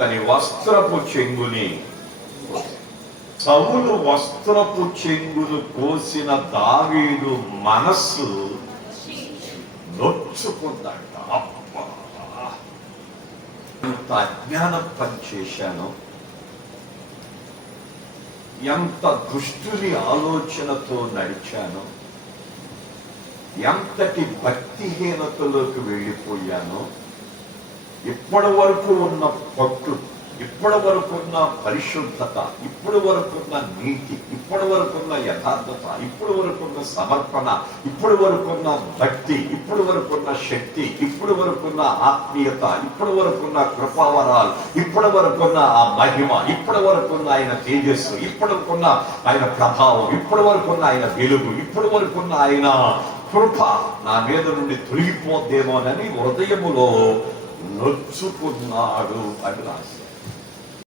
తని వస్త్రపు చెంగుని సౌలు వస్త్రపు చెంగును కోసిన దావీదు మనస్సు నొచ్చుకుందంట. అబ్బా, ఎంత అజ్ఞానం పనిచేశాను, ఎంత దుష్టుని ఆలోచనతో నడిచాను, ఎంతటి భక్తిహీనతలోకి వెళ్ళిపోయాను. ఇప్పటి వరకు ఉన్న పట్టు, ఇప్పటి వరకు ఉన్న పరిశుద్ధత, ఇప్పటి వరకున్న నీతి, ఇప్పటి వరకున్న యథార్థత, ఇప్పటి వరకున్న సమర్పణ, ఇప్పటి వరకున్న భక్తి, ఇప్పటి వరకున్న శక్తి, ఇప్పటి వరకున్న ఆత్మీయత, ఇప్పటి వరకున్న కృపావరాలు, ఇప్పటి వరకున్న ఆ మహిమ, ఇప్పటి వరకున్న ఆయన తేజస్సు, ఇప్పటి వరకున్న ఆయన ప్రభావం, ఇప్పటి వరకున్న ఆయన వెలుగు, ఇప్పటి వరకున్న ఆయన కృప నా మీద నుండి తొలగిపోద్దేమోనని హృదయములో నొచ్చుకున్నాడు అని రాశాడు.